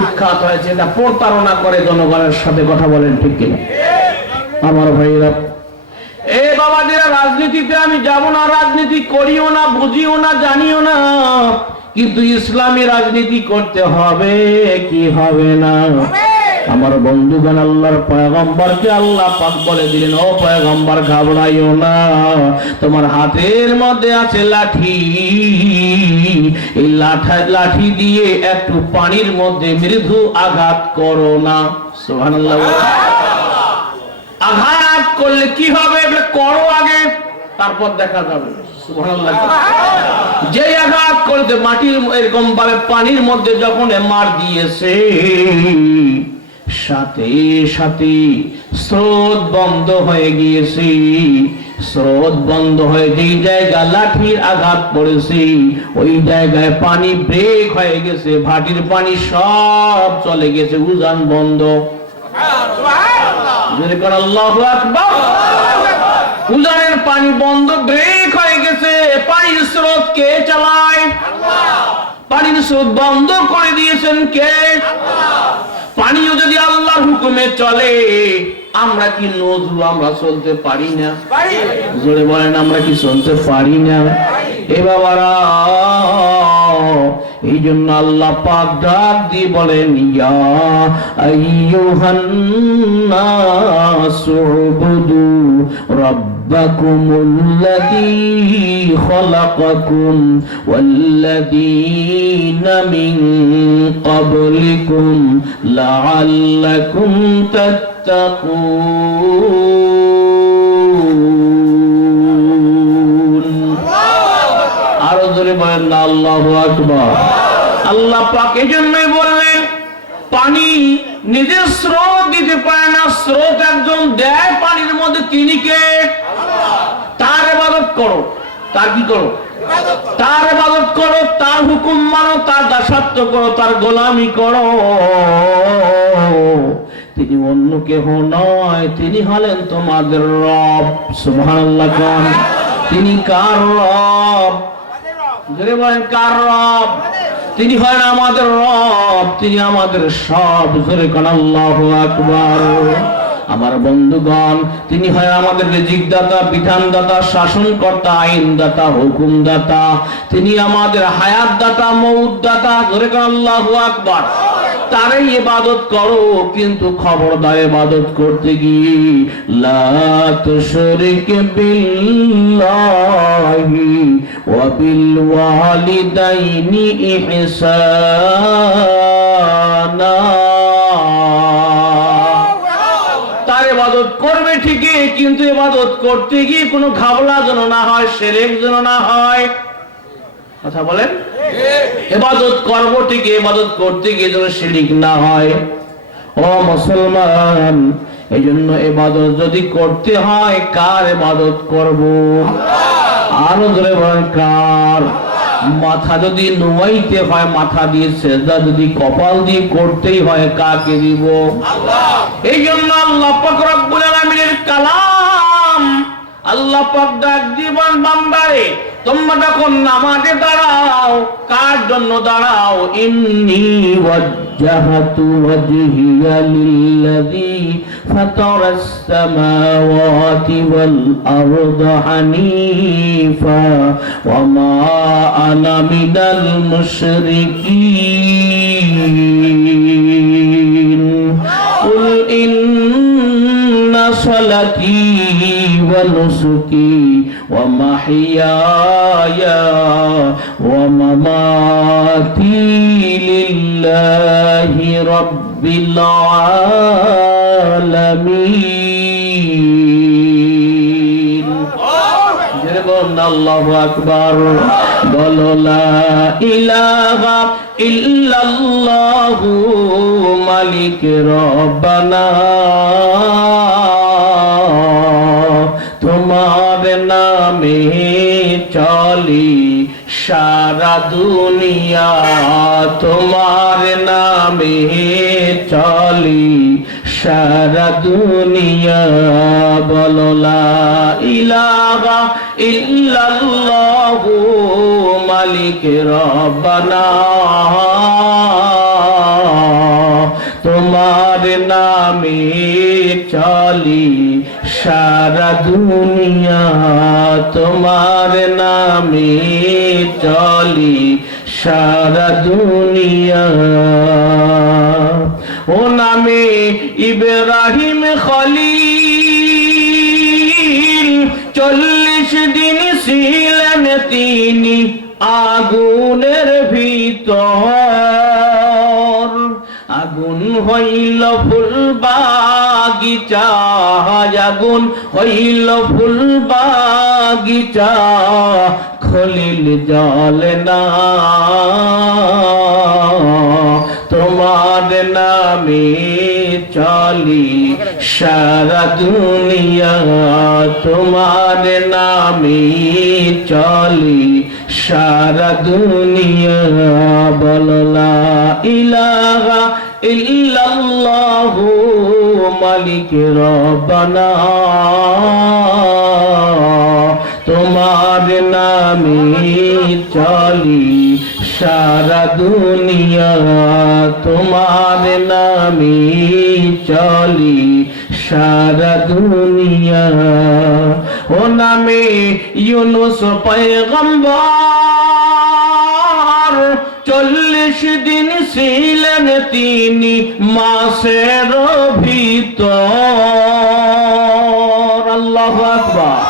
উৎখাত হয়েছে। এটা প্রতারণা করে জনগণের সাথে। কথা বলেন ঠিক কিনা? আমার ভাইরা, এ বাবাজিরা, রাজনীতিতে আমি যাব না, রাজনীতি করিও না, বুঝিও না, জানিও না, কিন্তু ইসলামী রাজনীতি করতে হবে কি হবে না? আমার বন্ধুগণ, আল্লাহর পয়গম্বরকে আল্লাহ পাক বলে দিলেন, ও পয়গম্বর ঘাবড়াইও না, তোমার হাতের মধ্যে আছে লাঠি, এই লাঠি দিয়ে একটু পানির মধ্যে মৃদু আঘাত করো না। সুবহানাল্লাহ। আঘাত করলে কি হবে করো আগে, তারপর দেখা যাবে। সুবহানাল্লাহ। যে আঘাত করতে মাটির এরকম ভাবে পানির মধ্যে যখন মার দিয়েছে, সাথে সাথে স্রোত বন্ধ হয়ে গিয়েছে। স্রোত বন্ধ হয়ে যেই জায়গায় লাঠির আঘাত পড়েছে ওই জায়গায় পানি ব্রেক হয়ে গেছে, ভাটির পানি সব চলে গেছে, উজান বন্ধ। আল্লাহু আকবার। উজানের পানি বন্ধ, ব্রেক হয়ে গেছে। পানির স্রোত কে চালায়? পানির স্রোত বন্ধ করে দিয়েছেন কে? পানিও যদি আল্লাহর হুকুমে চলে, আমরা কি নজরু আমরা চলতে পারি না? জোরে বলেন, আমরা কি চলতে পারি না? এ বাবারা, এই জন্য আল্লাহ পাক ডাক দিয়ে বলেন, ইয়া আইয়ুহান নাসু উবুদু রাব্বাকুমুল্লাযী খালাকাকুম ওয়াল্লাযীনা মিন ক্বাবলিকুম লাআল্লাকুম তাত্তাকুন। আরো জোরে বলেন না আল্লাহু আকবার। আল্লাহ পাক এজন্যই বললেন, পানি নিজের স্রোত দিতে পারে না, স্রোত একজন দেয় পানির মধ্যে, তিনি কে? তার ইবাদত করো। তার কি করো? তার ইবাদত করো, তার হুকুম মানো, তার দাসত্ব করো, তার গোলামি করো। তিনি অন্য কেহ নয়, তিনি হলেন তোমাদের রব। সুবহানাল্লাহ। তিনি কার রব? জোরে বলেন, কার রব? তিনি হলেন আমাদের রব, তিনি আমাদের সব। জোরে কোন আল্লাহু আকবার। আমার বন্ধুগণ, তিনি হয় আমাদের রিজিক দাতা, বিধান দাতা, শাসন কর্তা, আইন দাতা, হুকুম দাতা। তিনি আমাদের হায়াত দাতা, মউত দাতা। জোরে কোন আল্লাহু আকবার। তারই ইবাদত করো, কিন্তু খবরদার ইবাদত করতে গিয়ে লা তুশরিক বিল্লাহি ওয়া বিল ওয়ালিদাইনি ইহসানা। তার ইবাদত করবে ঠিকই, কিন্তু ইবাদত করতে গিয়ে কোনো ঘাবলা যেন না হয়, শিরক যেন না হয়। কথা বলেন। ইবাদত করব ঠিকই, ইবাদত করতে গিয়ে যেন শিরক না হয়। ও মুসলমান, এইজন্য ইবাদত যদি করতে হয়, কার ইবাদত করব? আরো জোরে বলেন, কার? মাথা যদি নুয়াইতে হয়, মাথা দিয়ে সেজদা যদি কপাল দিয়ে করতেই হয়, কাকে দিব? এই জন্য আল্লাহ পাক রব্বুল আলামিনের কালাম, আল্লাহ পাক ডাক দিবেন, বান্দারে তোমরা যখন নামাজে দাঁড়াও, কার জন্য দাঁড়াও? ইন্নী ওয়াজ্জাহতু ওয়াজহিয়া লিল্লাযী ফাতারাস সামাওয়াতি ওয়াল আরদা হানিফা ওয়া মা আনা মিনাল মুশরিকিন। কুল ইন্না সালাতি ওয়া নুসুকি ওয়া মাহইয়ায়া ওয়া মামাতি লিল্লাহি রাব্বিল আলামিন। না আল্লাহু আকবার বলো লা ইলাহা ইল্লাল্লাহু মালিক রব্বানা তোমার নামে চলি সারা দুনিয়া তোমার নামে চলি সারা দুনিয়া বলো লা ইলাহা ইল্লাল্লাহু মালিক রব্বানা তোমার নামে চলি সারা দুনিয়া তোমার নামে চলি সারা দুনিয়া ও নামে ইব্রাহিম খলিল 40 দিন ছিলেন তিনি আগুনের ভিতর আগুন হইল ফুল বাগিচা আগুন হইল ফুল বাগিচা খলিল জ্বলে না তোমার নামে চলি সারা দুনিয়া তোমার নামে চলি সারা দুনিয়া বলো লা ইলাহা ইল্লাল্লাহু মালিক রব্বানা তোমার নামে চলি সারা দুনিয়া তোমার নামে চলি সারা দুনিয়া ও নামে ইউনুস পয়গম্বর 40 দিন ছিলেন তিনি মাছের ভিতর আল্লাহু আকবার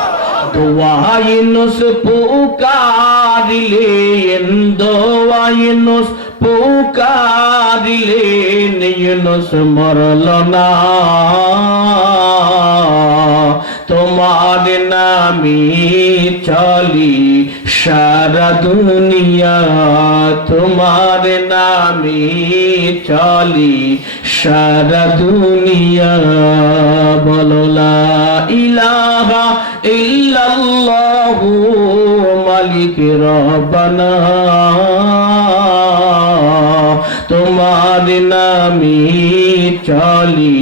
দোয়া ইউনুস পুকারিলেন দোয়া ইউনুস পুকারিলেন ইউনুস মরল না তোমার নামে চলি সারা দুনিয়া তোমার নামে চলি সারা দুনিয়া বলো লা ইলাহা ইল্লাল্লাহু মালিক রব্বানা তোমার নামে চলি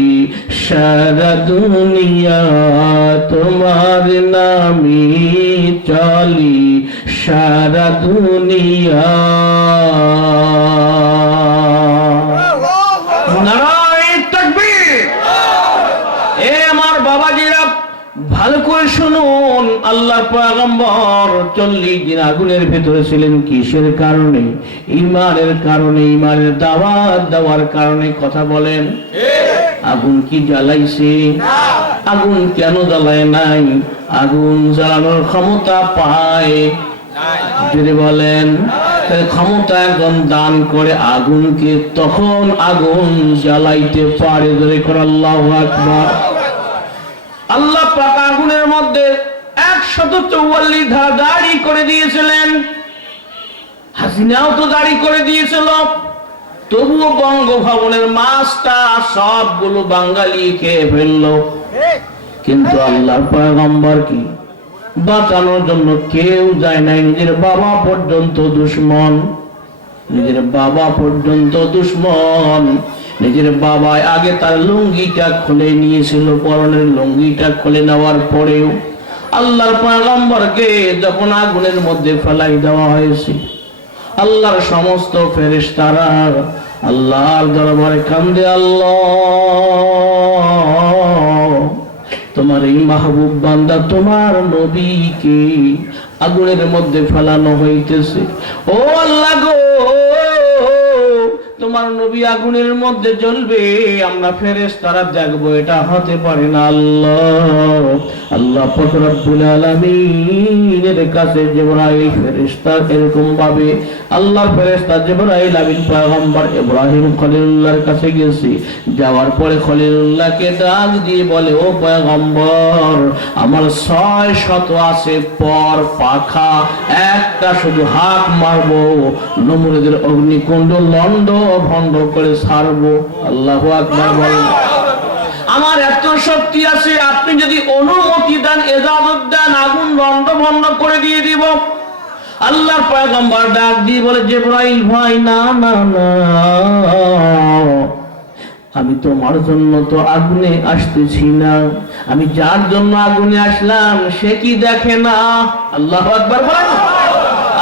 সারা দুনিয়া তোমার নামে চলি সারা দুনিয়া নারায়ে তাকবীর এ আমার বাবাজিরা ভালো করে শুনুন আল্লাহর পয়গম্বর 40 দিন আগুনের ভিতরে ছিলেন কিসের কারণে ঈমানের কারণে ঈমানের দাওয়াত দেওয়ার কারণে কথা বলেন আগুন কি জ্বালাইছে না আগুন কেন জ্বালায় নাই আগুন জ্বালানোর ক্ষমতা পায় যদি বলেন ক্ষমতা একজন দান করে আগুনকে তখন আগুন জ্বালাইতে পারে ধরে করে আল্লাহু আকবার আল্লাহ পাক আগুনের মধ্যে 144 ধারা দাড়ি করে দিয়েছিলেন হাসিনাও তো দাড়ি করে দিয়েছিল তবুও বঙ্গভবনের মাছটা সবগুলো বাঙালি খেয়ে ফেললো কিন্তু আল্লাহর পয়গম্বর কি বাঁচানোর জন্য কেউ যায় নাই নিজের বাবা পর্যন্ত দুশমন নিজের বাবা পর্যন্ত দুশমন নিজের বাবা আগে তার লুঙ্গিটা খুলে নিয়েছিল পরনের লুঙ্গিটা খুলে নেওয়ার পরেও আল্লাহর পয়গম্বরকে যখন আগুনের মধ্যে ফেলাই দেওয়া হয়েছে আল্লাহর সমস্ত ফেরেশতারা আল্লাহর দরবারে কান্দে আল্লাহ তোমার এই মাহবুব বান্দা তোমার নবীকে আগুনের মধ্যে ফেলানো হইতেছে ও আল্লাহ গো তোমার নবী আগুনের মধ্যে জ্বলবে, আমরা ফেরেশতারা দেখবো, এটা হতে পারে না। আল্লাহ পাক রব্বুল আলামিনের কাছে জিবরাইল ফেরেশতা এরকম ভাবে আল্লাহর ফেরেশতা জিবরাইল আমিন পয়গম্বর ইব্রাহিম খলিলুল্লাহর কাছে গেছে। যাওয়ার পরে খলিলুল্লাহকে ডাক দিয়ে বলে, ও পয়গম্বর, আমার 600 আছে পর পাখা, একটা শুধু হাত মারবো, নমরুদের অগ্নিকুণ্ড লন্ড ভন্ড করে ছাড়বো। আল্লাহু আকবার বলেন। আমার এত শক্তি আছে, আপনি যদি অনুমতি দেন, ইজাজত দেন, আগুন লন্ড ভন্ড করে দিয়ে দিব। আল্লাহর পয়গম্বর ডাক দিয়ে বলে, জিবরাইল ভাই, না না না, আমি তোমার জন্য তো আগুনে আসতেছি না, আমি যার জন্য আগুনে আসলাম সে কি দেখে না? আল্লাহু আকবার বলেন।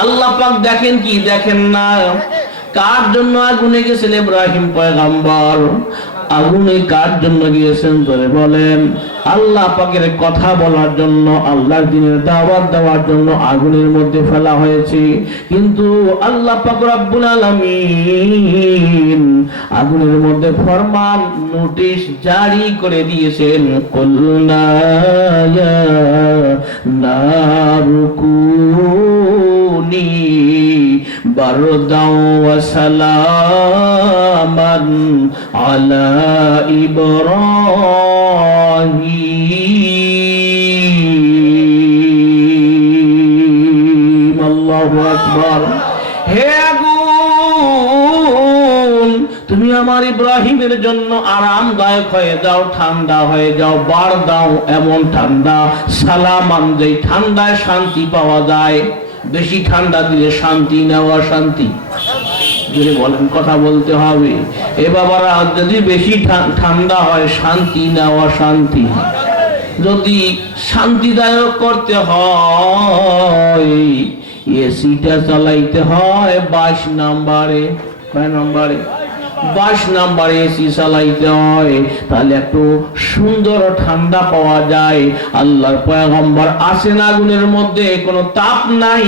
আল্লাহ পাক দেখেন কি দেখেন না? কার জন্য আগুনে গেছেন ইব্রাহিম পয়গম্বর? আগুনে কার জন্য গিয়েছেন ধরে বলেন? আল্লাহ পাকের কথা বলার জন্য, আল্লাহর দ্বীনের দাওয়াত দেওয়ার জন্য আগুনের মধ্যে ফেলা হয়েছে। কিন্তু আল্লাহ পাক রব্বুল আলামিন আগুনের মধ্যে ফরমান নোটিশ জারি করে দিয়েছেন, কুলনা ইয়া নারুকুনি বারদাও ওয়া সালামান আলা ইব্রাহিম। আল্লাহু আকবার। হে আগুন, তুমি আমার ইব্রাহিমের জন্য আরামদায়ক হয়ে যাও, ঠান্ডা হয়ে যাও, বার দাও এমন ঠান্ডা, সালামান, যেই ঠান্ডায় শান্তি পাওয়া যায়। বেশি ঠান্ডা দিলে শান্তি নেওয়া শান্তি, যদি বলেন কথা বলতে হবে। এ বাবারা, যদি বেশি ঠান্ডা হয় শান্তি নেওয়া শান্তি। যদি শান্তিদায়ক করতে হয় এসিটা চালাইতে হয় 22 নম্বরে। কয় নম্বরে? 22 নম্বরে এসি চালাইতে হয়, তাহলে একটু সুন্দর ঠান্ডা পাওয়া যায়। আল্লাহর পয়গম্বর আসেন আগুনের মধ্যে, কোনো তাপ নাই,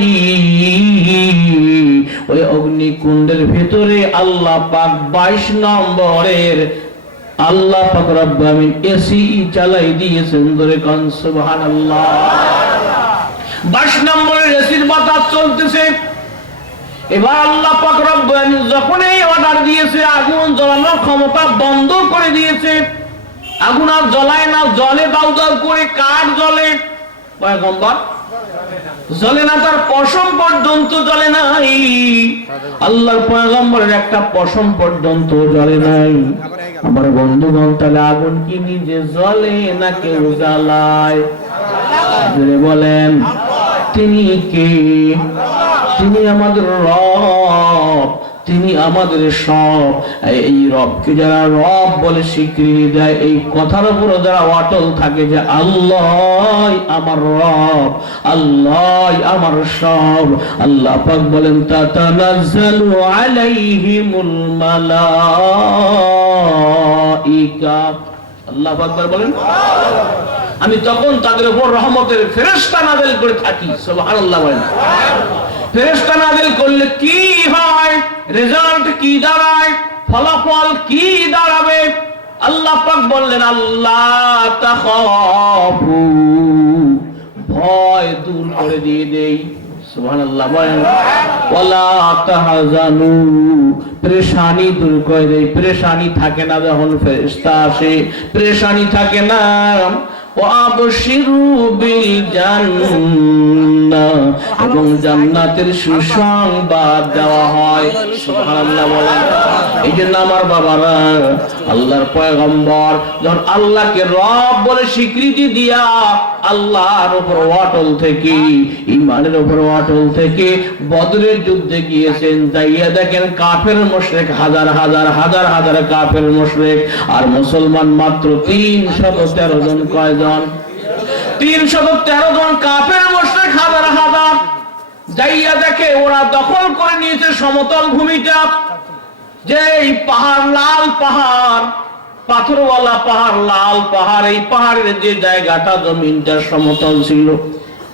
ওই অগ্নিকুণ্ডের ভেতরে আল্লাহ পাক 22 নম্বরের আল্লাহ পাক রব্বুল আমিন এসি চালাই দিয়েছেন। ধরে কোন সুবহানাল্লাহ। 22 নম্বরের এসির বাতাস চলতেছে। এবার আল্লাহ পাক রব্বুল আমিন যখন এই অর্ডার দিয়েছে, আগুন জ্বালানোর ক্ষমতা বন্ধ করে দিয়েছে। আগুন আর জ্বলায় না, জলে দাউ দাউ করে। কাঠ জ্বলে? পয়গম্বর জ্বলে না, তার পশম পর্যন্ত জ্বলে নাই। আল্লাহর পয়গম্বরের একটা পশম পর্যন্ত জ্বলে নাই। আমার বন্ধুগণ, তাহলে আগুন কি নিজে জ্বলে না কেউ জ্বালায়? জোরে বলেন, তিনি কে? তিনি আমাদের রব, তিনি আমাদের সব। এই রবকে যারা রব বলে স্বীকৃতি দেয়, এই কথার উপর যারা অটল থাকে যে আল্লাহ আমার রব, আল্লাহ আমার সব, আল্লাহ পাক বলেন তাতানাজ্জালু আলাইহিমুল মালাইকা। আল্লাহ আকবার বলেন। আমি তখন তাদের উপর রহমতের ফেরেশতা নাযিল করে থাকি। সুবহানাল্লাহ বলেন। ফেরেশতা নাযিল করলে কি হয়, রেজাল্ট কি দাঁড়ায়, ফলাফল কি দাঁড়াবে? আল্লাহ পাক বললেন, আল্লাহ তাখাফু, ভয় দূর করে দিয়ে দেই। সুবহানাল্লাহ বলেন। ওয়ালা তাহজানু, পরেশানি দূর করে দেই। পরেশানি থাকে না যখন ফেরেশতা আসে, পরেশানি থাকে না। ওয়াবশিরু বিল জান্নাহ, এবং জান্নাতের সুসংবাদ দেওয়া হয়। সুবহানাল্লাহ বলেন। এই জন্য আমার বাবারা, আল্লাহর পয়গম্বর যখন আল্লাহকে রব বলে স্বীকৃতি দিয়া আল্লাহর উপর অটল থেকে, ঈমানের উপর অটল থেকে বদরের যুদ্ধে গিয়েছেন, যাইয়া দেখেন কাফের মুশরিক হাজার হাজার হাজার হাজার কাফের মুশরিক, আর মুসলমান মাত্র 313 জন। কয়জন? 313 জন কাফের মুশরিক হাজার হাজার। যাইয়া দেখে ওরা দখল করে নিয়েছে সমতল ভূমিটা, যে এই পাহাড়, লাল পাহাড়, পাথরওয়ালা পাহাড়, লাল পাহাড়। এই পাহাড়ের যে জায়গাটা, জমিনটা সমতল ছিল,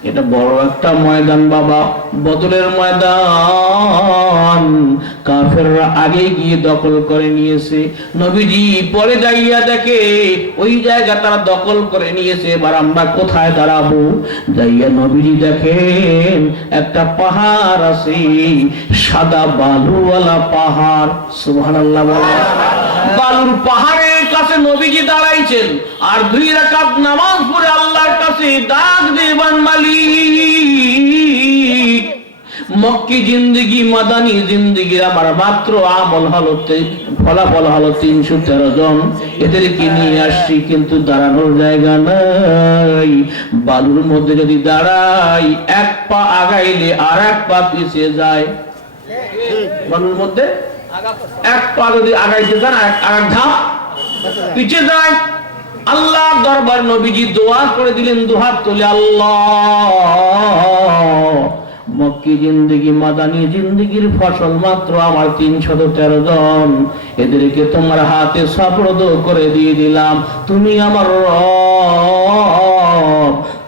এটা বড় একটা ময়দান বাবা, বদরের ময়দান। কাফেররা আগে গিয়ে দখল করে নিয়েছে, নবীজি পরে যাইয়া দেখে ওই জায়গা তারা দখল করে নিয়েছে। এবার আমরা কোথায় দাঁড়াবো? যাইয়া নবীজি দেখেন একটা পাহাড় আছে, সাদা বালুওয়ালা পাহাড়। সুবহানাল্লাহ বলে। বালুর পাহাড়ের কাছে নবীজি দাঁড়াইছেন আর 2 রাকাত নামাজ পড়ে আল্লাহর কাছে ডাক দেবান, মালিক মক্কি জিন্দেগি মাদানী জিন্দেগির আমার মাত্র আমল হলো, ফলাফল হলো 313 জন, এদেরকে নিয়ে আসছি কিন্তু দাঁড়ানোর জায়গা নাই। বালুর মধ্যে যদি দাঁড়াই, এক পা আগাইলে আর এক পা পিছিয়ে যায়। বালুর মধ্যে এক পা যদি আগাইতে যান আর এক ধাপ পিছিয়ে যায়। আল্লাহ দরবার নবীজি দোয়া করে দিলেন, দুহাত তুলে, আল্লাহ মক্কি জিন্দেগি মাদানী জিন্দেগির ফসল মাত্র আমার 313 জন, এদেরকে তোমার হাতে সুপুর্দ করে দিয়ে দিলাম। তুমি আমার রব,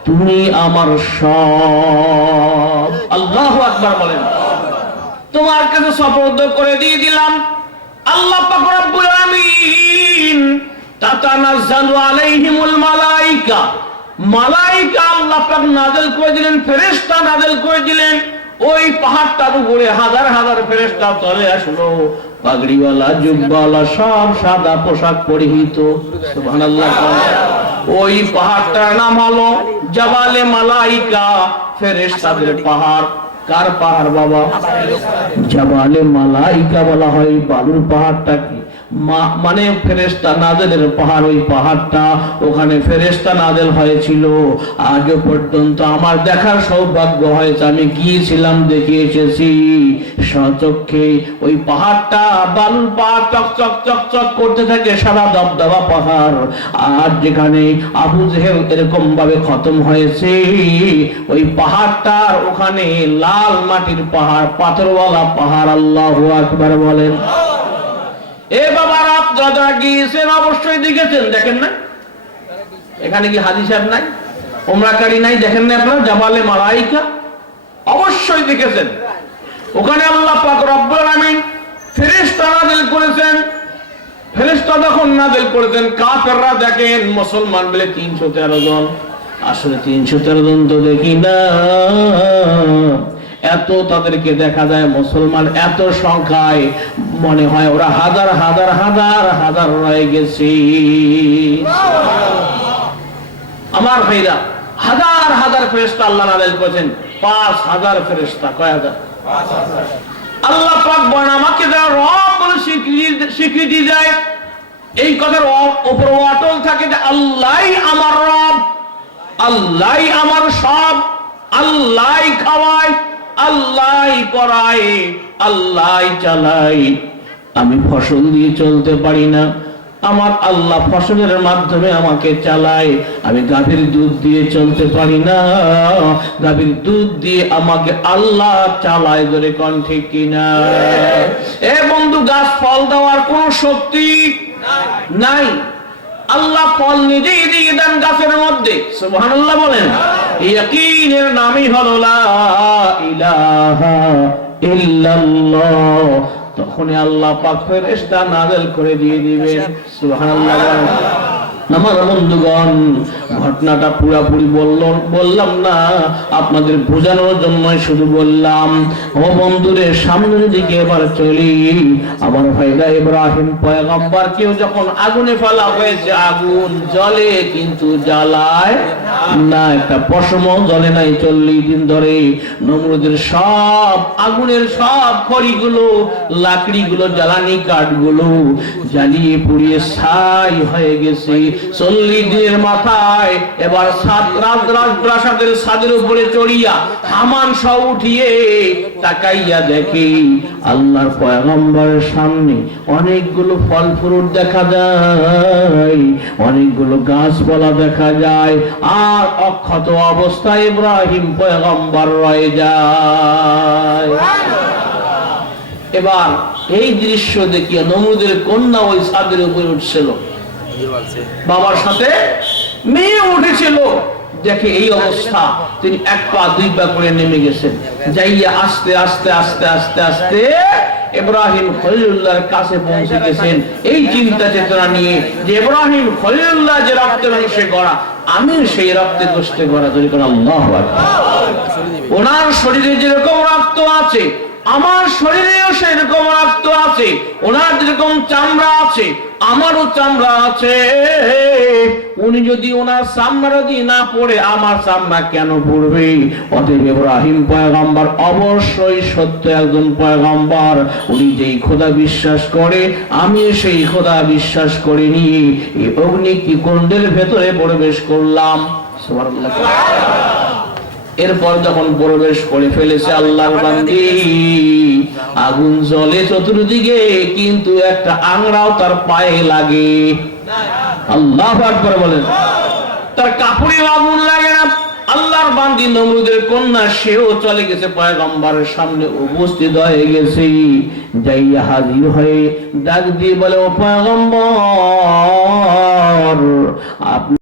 তুমি আমার সব। আল্লাহু আকবার বলেন। তোমার কাছে সুপুর্দ করে দিয়ে দিলাম। আল্লাহ পাক রব্বুল আলামিন তাতানাজ্জালু আলাইহিমুল মালায়েকা, মালায়েকা আল্লাহ পাক নাযিল করে দিলেন, ফেরেশতা নাযিল করে দিলেন। ওই পাহাড়টার উপরে হাজার হাজার ফেরেশতা চলে আসলো, পাগড়িওয়ালা জুব্বাওয়ালা, সব সাদা পোশাক পরিহিত। সুবহানাল্লাহ। ওই পাহাড়টার নাম হলো জাবালে মালায়েকা, ফেরেশতাদের পাহাড়। কার পাহাড় বাবা? জাবালে মালায়েকা বলা হয়। বালুর পাহাড়টাকে মানে ফেরেশতা নাযিলের পাহাড়। ওই পাহাড়টা, ওখানে ফেরেশতা নাযিল হয়েছিল। আগে পর্যন্ত আমার দেখার সৌভাগ্য হয়েছে, আমি গিয়েছিলাম, দেখে এসেছি স্বচক্ষে। ওই পাহাড়টা বালুর পাহাড়, চকচক চকচক করতে থাকে, সাদা দবদবা পাহাড়। আর যেখানে আবু জেহেল এরকম ভাবে খতম হয়েছে, ওই পাহাড়টার ওখানে লাল মাটির পাহাড়, পাথরওয়ালা পাহাড়। আল্লাহু আকবার বলেন। এ বাবারা, আপনারা গিয়েছেন অবশ্যই দেখেছেন, দেখেন না? এখানে কি হাজী সাহেব নাই, উমরাকারী নাই, দেখেন না আপনারা? জাবালে মালায়েকা অবশ্যই দেখেছেন। ওখানে আল্লাহ পাক রব্বুল আলামিন ফেরেশতা নাযিল করেছেন। ফেরেশতা যখন নাযিল করেছেন, কাফেররা দেখেন মুসলমান বলে 313 জন। আসলে 313 জন তো দেখি না, এত তাদেরকে দেখা যায় মুসলমান এত সংখ্যায়, মনে হয় ওরা হাজার হাজার হাজার হাজার রয়ে গেছে। আমার ভাইরা, হাজার হাজার ফেরেশতা আল্লাহ নাযিল করেছেন। 5000 ফেরেশতা। কয় হাজার? 5000। আল্লাহ পাক বলেন, আমাকে যারা রব বলে স্বীকৃতি দেয়, এই কথার উপর অটল থাকে যে আল্লাহই আমার রব, আল্লাহই আমার সব, আল্লাহই খাওয়ায়, আল্লাহই পড়ায়, আল্লাহই চালায়। আমি ফসল দিয়ে চলতে পারি না, আমার আল্লাহ ফসলের মাধ্যমে আমাকে চালায়। আমি গাভীর দুধ দিয়ে চলতে পারি না, গাভীর দুধ দিয়ে আমাকে আল্লাহ চালায়। ধরে কোন ঠিক কিনা? এ বন্ধু, গাছ ফল দেওয়ার কোন শক্তি নাই, আল্লাহ ফল নিজেই দিয়ে দেন গাছের মধ্যে। সুবহানাল্লাহ বলেন। ইয়াকিনের নামই হলো লা ইলাহা ইল্লাল্লাহ। তখনই আল্লাহ পাক ফেরেশতা নাযিল করে দিয়ে দিবেন। সুবহানাল্লাহ। আমার বন্ধুগণ, ঘটনাটা পুরোপুরি বললাম না, আপনাদের বোঝানোর জন্য শুধু বললাম। ও বন্ধুরে, সামনের দিকে এবার চলি। আমার ভাইরা, ইব্রাহিম পয়গম্বর কেউ যখন আগুনে ফেলা হয়েছে, আগুন জ্বলে কিন্তু জ্বালায় না, একটা পশম জ্বলে নাই 40 দিন ধরে। নমরুদের সব আগুনের সব খড়িগুলো, লাকড়িগুলো, জ্বালানি কাঠগুলো জ্বালিয়ে পুড়িয়ে ছাই হয়ে গেছে। 40 দিনের মাথায় এবার রাজপ্রাসাদের ছাদের উপরে চড়িয়া হামান সহ উঠিয়ে তাকাইয়া দেখে আল্লাহর পয়গম্বরের সামনে অনেকগুলো ফল ফ্রুট দেখা যায়, অনেকগুলো গাছপালা দেখা যায়, আর অক্ষত অবস্থায় ইব্রাহিম পয়গম্বর রয়ে যায়। এবার এই দৃশ্য দেখিয়া নমরুদের কন্যা ওই ছাদের উপরে উঠছিল, বাবার সাথে মেয়ে উঠেছিল, দেখে এই অবস্থা, তিনি এক পা দুই পা করে নেমে গেছেন। যাইয়া আস্তে আস্তে আস্তে আস্তে আস্তে ইব্রাহিম খলিলুল্লাহর কাছে পৌঁছে গেছেন এই চিন্তা চেতনা নিয়ে যে ইব্রাহিম খলিলুল্লাহ যে রক্তের অংশে গড়া, আমি সেই রক্তে গোশতে গড়া। আল্লাহু আকবার। ওনার শরীরে যেরকম রক্ত আছে আমার শরীরেও সেরকম রক্ত আছে, ওনার যেরকম চামড়া আছে আমারও চামড়া আছে। উনি যদি ওনার চামড়া যদি না পড়ে আমার চামড়া কেন পড়বে? অতএব ইব্রাহিম পয়গম্বর অবশ্যই সত্য একজন পয়গম্বর। উনি যেই খোদা বিশ্বাস করে আমি সেই খোদা বিশ্বাস করিনি। এই অগ্নিকুণ্ডের ভেতরে প্রবেশ করলাম। সুবহানাল্লাহ। এরপর যখন প্রবেশ করে ফেলেছে আল্লাহর বান্দি, আগুন জ্বলে চতুর্দিকে, কিন্তু একটা আংড়াও তার পায়ে লাগে। আল্লাহু আকবার বলেন। তার কাপড়ে আগুন লাগে না। আল্লাহর বান্দি নমরুদের কন্যা সেও চলে গেছে পয়গম্বরের সামনে উপস্থিত হয়ে গেছে। যাইয়া হাজির হয়ে ডাক দিয়ে বলে, ও পয়গম্বর, আপনি